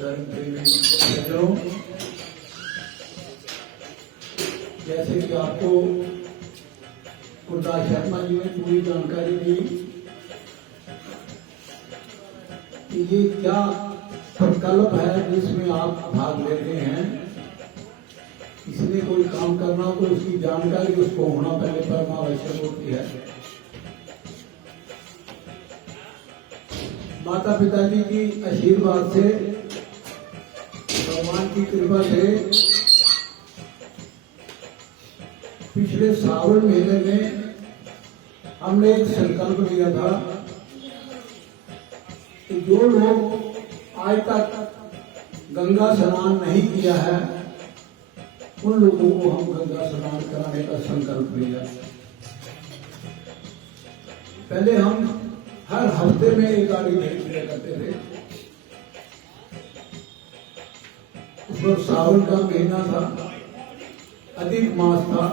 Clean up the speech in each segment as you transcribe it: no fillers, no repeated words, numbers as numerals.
धर्म प्रेमी सज्जनों, जैसे कि आपको गुरदास शर्मा जी ने पूरी जानकारी दी कि ये क्या प्रकल्प है जिसमें आप भाग ले रहे हैं। इसलिए कोई काम करना हो तो उसकी जानकारी उसको होना पहले परम आवश्यक होती है। माता पिताजी की आशीर्वाद से, भगवान की कृपा से पिछले सावन महीने में हमने एक संकल्प लिया था कि जो लोग आज तक गंगा स्नान नहीं किया है उन लोगों को हम गंगा स्नान कराने का संकल्प लिया। पहले हम हर हफ्ते में एक गाड़ी भेज दिया करते थे। उस वक्त सावन का महीना था, अधिक मास था,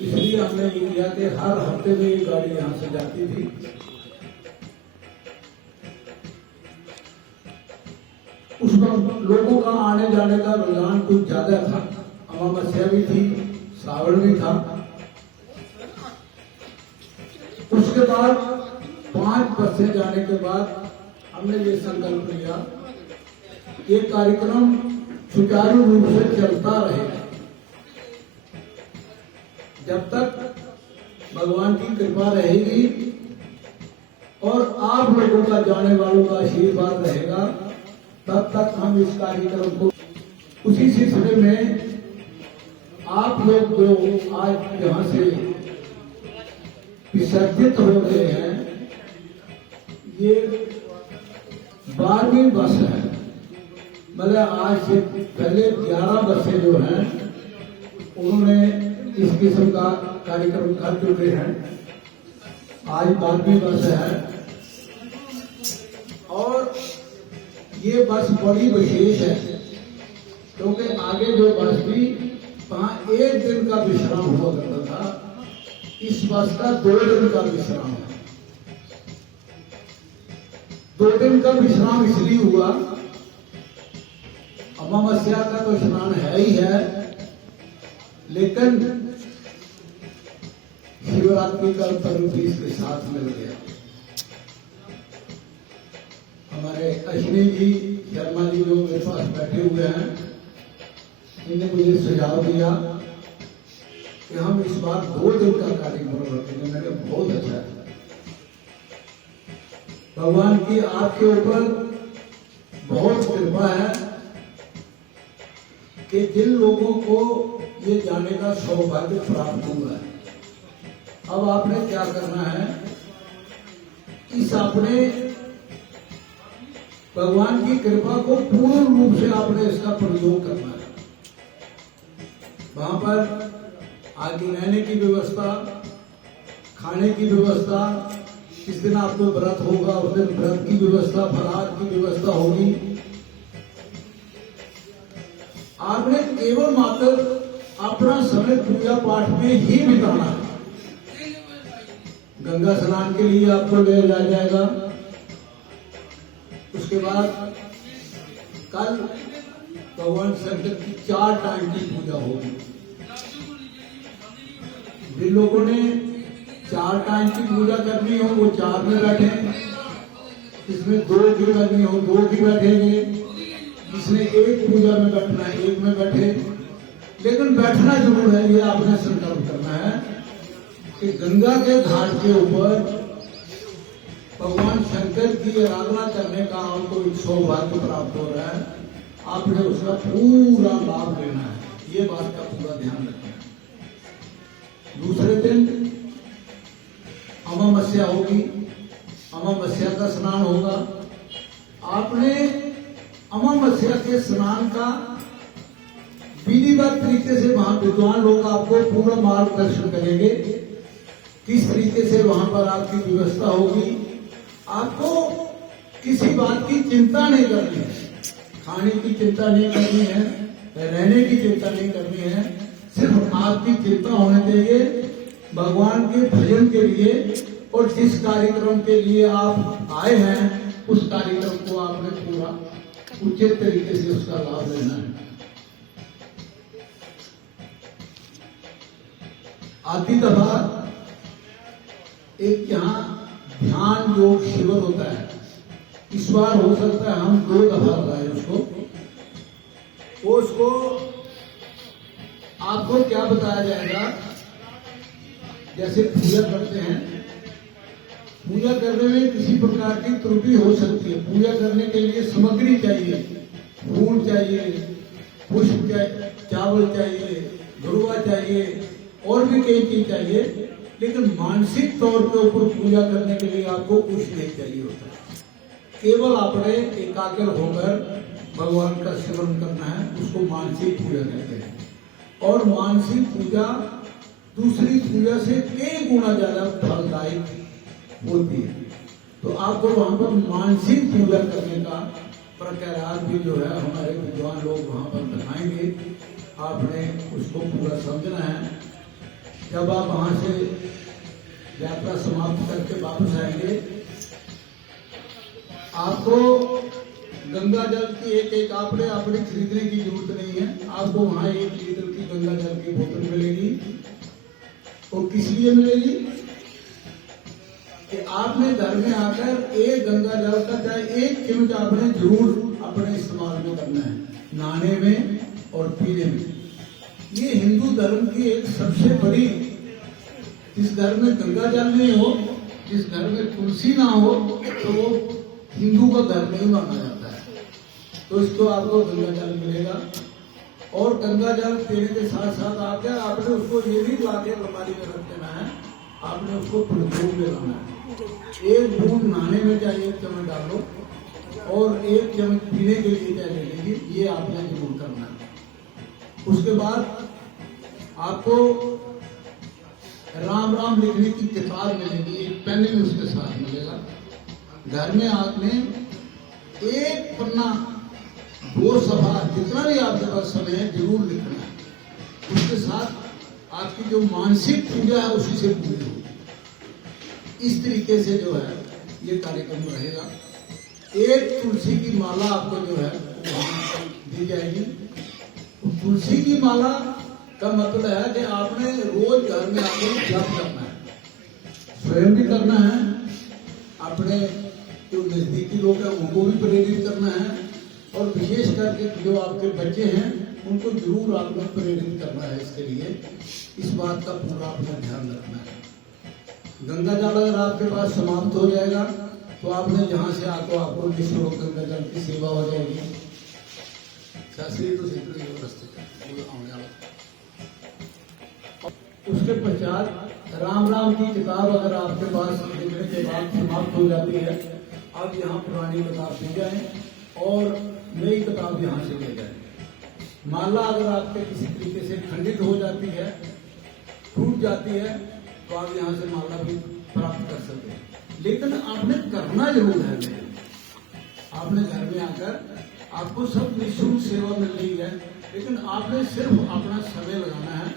इसलिए हमने ये किया कि हर हफ्ते में एक गाड़ी यहां से जाती थी। उस वक्त लोगों का आने जाने का रुझान कुछ ज्यादा था, अमावस्या भी थी, सावन भी था। उसके बाद 5 बसें जाने के बाद हमने ये संकल्प लिया, ये कार्यक्रम सुचारू रूप से चलता रहेगा जब तक भगवान की कृपा रहेगी और आप लोगों का, जाने वालों का आशीर्वाद रहेगा, तब तक हम इस कार्यक्रम को। उसी सिलसिले में आप लोग जो आज यहां से विसर्जित हो रहे हैं, ये 12वीं बस है। मतलब आज से पहले 11 बसें जो हैं उन्होंने इस किस्म का कार्यक्रम कर चुके हैं। आज 12वीं बस है और ये बस बड़ी विशेष है क्योंकि आगे जो बस थी वहां 1 दिन का विश्राम हुआ करता था, इस बस का 2 दिन का विश्राम है। 2 दिन का विश्राम इसलिए हुआ, अमावस्या का तो स्नान है ही है, लेकिन शिवरात्रि का पर्व भी इसके साथ मिल गया। हमारे अश्विनी जी शर्मा जी जो मेरे पास बैठे हुए हैं, इन्होंने मुझे सुझाव दिया कि हम इस बार 2 दिन का कार्यक्रम रखेंगे। मैंने बहुत अच्छा है, भगवान की आपके ऊपर बहुत कृपा है कि जिन लोगों को ये जाने का सौभाग्य प्राप्त हुआ है। अब आपने क्या करना है, इस अपने भगवान की कृपा को पूर्ण रूप से आपने इसका प्रयोग करना है। वहां पर आगे रहने की व्यवस्था, खाने की व्यवस्था, जिस दिन आपको व्रत होगा उस दिन व्रत की व्यवस्था, फलाहार की व्यवस्था होगी। आपने केवल मात्र अपना समय पूजा पाठ में ही बिताना है। गंगा स्नान के लिए आपको ले जाया जाएगा। उसके बाद कल भगवान शंकर की 4 टाइम की पूजा होगी। जिन लोगों ने 4 टाइम की पूजा करनी हो वो 4 में बैठे, जिसमें 2 की करनी हो 2 की बैठेंगे, जिसने 1 पूजा में बैठना है 1 में बैठे। लेकिन बैठना जरूर है, ये आपने संकल्प करना है कि गंगा के घाट के ऊपर भगवान शंकर की आराधना करने का आपको एक सौभाग्य प्राप्त हो रहा है। आपने उसका पूरा लाभ लेना है, ये बात का पूरा ध्यान रखना है। दूसरे दिन अमावस्या होगी, अमावस्या का स्नान होगा। आपने अमावस्या के स्नान का विधिवत तरीके से वहां विद्वान लोग आपको पूरा मार्गदर्शन करेंगे, किस तरीके से वहां पर आपकी व्यवस्था होगी। आपको किसी बात की चिंता नहीं करनी है, खाने की चिंता नहीं करनी है, रहने की चिंता नहीं करनी है। सिर्फ आपकी चिंता होनी चाहिए भगवान के भजन के लिए, और जिस कार्यक्रम के लिए आप आए हैं उस कार्यक्रम को आपने पूरा उचित तरीके से उसका लाभ लेना है। आती दफा एक यहाँ ध्यान योग शिविर होता है, इस बार हो सकता है हम 2 दफा लगाए उसको आपको क्या बताया जाएगा। जैसे पूजा करते हैं, पूजा करने में किसी प्रकार की त्रुटि हो सकती है। पूजा करने के लिए सामग्री चाहिए, फूल चाहिए, पुष्प चाहिए, चावल चाहिए, धुरवा चाहिए और भी कई चीज चाहिए, लेकिन मानसिक तौर पे ऊपर पूजा करने के लिए आपको कुछ नहीं चाहिए होता। केवल आपने एकाग्र होकर भगवान का सेवन करना है, उसको मानसिक पूजा कहते हैं। और मानसिक पूजा दूसरी पूजा से कई गुना ज्यादा फलदायक होती है। तो आपको वहां पर मानसिक पूजा करने का प्रकारात भी जो है हमारे विद्वान लोग वहां पर बताएंगे, आपने उसको पूरा समझना है। जब आप वहां से यात्रा समाप्त करके वापस आएंगे, आपको गंगा जल की एक आपने खरीदने की जरूरत नहीं है। आपको वहां 1 लीटर की गंगा जल की बोतल मिलेगी। और किस लिए मिलेगी कि आपने घर में आकर एक गंगा जल का चाहे 1 चम्मच आपने जरूर अपने इस्तेमाल में करना है, नहाने में और पीने में। ये हिंदू धर्म की एक सबसे बड़ी, जिस घर में गंगा जल नहीं हो, जिस घर में तुलसी ना हो, तो वो हिंदू का घर नहीं माना जाता है। तो इसको आपको गंगा जल मिलेगा। और गंगा जल पीने के साथ साथ आपने उसको ये भी ला के अलमारी में रख देना है, आपने उसको फुलफूल में लाना है। 1 बूंद नहाने में चाहिए 1 चम्मच डालो, और 1 चम्मच पीने के लिए क्या ले लेंगे, ये आपने जरूर करना है। उसके बाद आपको राम राम लिखने की किताब मिलेगी, एक पेन भी उसके साथ मिलेगा। घर में आपने 1 पन्ना 2 सफा जितना भी आपके पास समय है जरूर लिखना है। उसके साथ आपकी जो मानसिक पूजा है उसी से पूरी होगी। इस तरीके से जो है ये कार्यक्रम रहेगा। 1 तुलसी की माला आपको जो है दी जाएगी। तुलसी की माला का मतलब है कि आपने रोज घर में आकर जप करना है, स्वयं भी करना है, अपने जो नजदीकी लोग हैं उनको भी प्रेरित करना है, और विशेष करके जो आपके बच्चे हैं उनको जरूर आपने प्रेरित करना है। इसके लिए इस बात का पूरा अपना ध्यान रखना है। गंगा जल अगर आपके पास समाप्त हो जाएगा तो आपने जहां से आपको निःशुल्क गंगा जल की सेवा हो जाएगी। उसके पश्चात राम राम की किताब अगर आपके पास लिखने के बाद समाप्त हो जाती है, अब यहाँ पुरानी किताब दी जाए और नई किताब यहाँ से ले जाए। माला अगर आपके किसी तरीके से खंडित हो जाती है, टूट जाती है, तो आप यहाँ से माला भी प्राप्त कर सकते हैं। लेकिन आपने करना जरूर है। आपने घर में आकर आपको सब निःशुल्क सेवा मिल रही है, लेकिन आपने सिर्फ अपना समय लगाना है,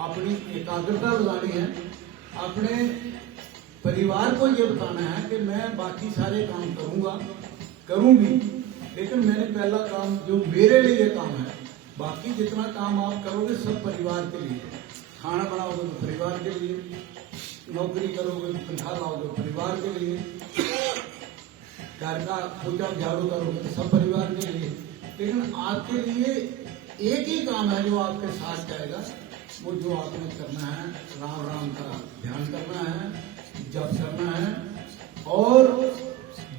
अपनी एकाग्रता लगानी है, अपने परिवार को ये बताना है कि मैं बाकी सारे काम करूंगी, लेकिन मैंने पहला काम जो मेरे लिए काम है, बाकी जितना काम आप करोगे सब परिवार के लिए। खाना बनाओगे तो परिवार के लिए, नौकरी करोगे तो तनख्वाह लाओगे परिवार के लिए, घर का पूजा झाड़ू करोगे तो सब परिवार के लिए। लेकिन आपके लिए एक ही काम है जो आपके साथ जाएगा, वो जो आपने करना है, राम राम का ध्यान करना है, जप करना है और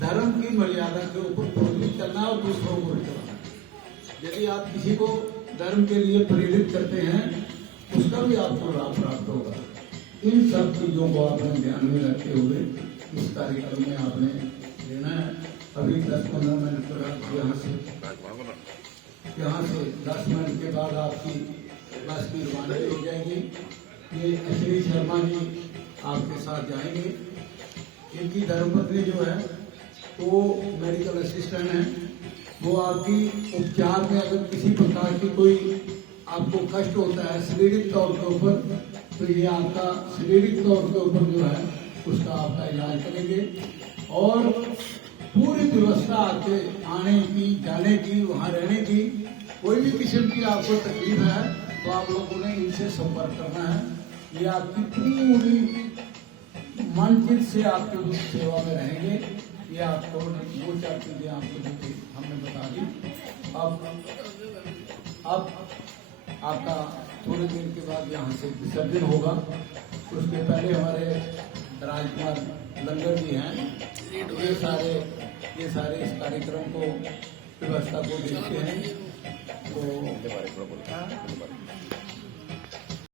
धर्म की मर्यादा के ऊपर प्रेरित करना और दूसरों को भी करना है। यदि आप किसी को धर्म के लिए प्रेरित करते हैं, उसका भी आपको लाभ प्राप्त होगा। इन सब चीजों को आपने ध्यान में रखते हुए इस कार्यक्रम में आपने लेना है। अभी 10-15 मिनट पर यहाँ से 10 मिनट के बाद आपकी बस की रवानगी हो जाएगी। ये श्री शर्मा जी आपके साथ जाएंगे। इनकी धर्मपत्नी जो है वो मेडिकल असिस्टेंट है। वो आपकी उपचार में अगर किसी प्रकार की कोई आपको कष्ट होता है शारीरिक तौर के ऊपर, तो ये आपका शारीरिक तौर के ऊपर जो है उसका आपका इलाज करेंगे। और पूरी व्यवस्था आपके आने की, जाने की, वहां रहने की। कोई भी किस्म की आपको तकलीफ है तो आप लोगों ने इनसे संपर्क करना है। ये आपकी पूरी मन चित से आपके उस सेवा में रहेंगे। ये आपको 2-4 चीजें आपको जो हमने बता दी। अब आपका थोड़ी देर के बाद यहाँ से विसर्जन होगा। उसके पहले हमारे राजकुमार लंगर जी हैं, ये सारे इस कार्यक्रम को, व्यवस्था को देखते हैं। तो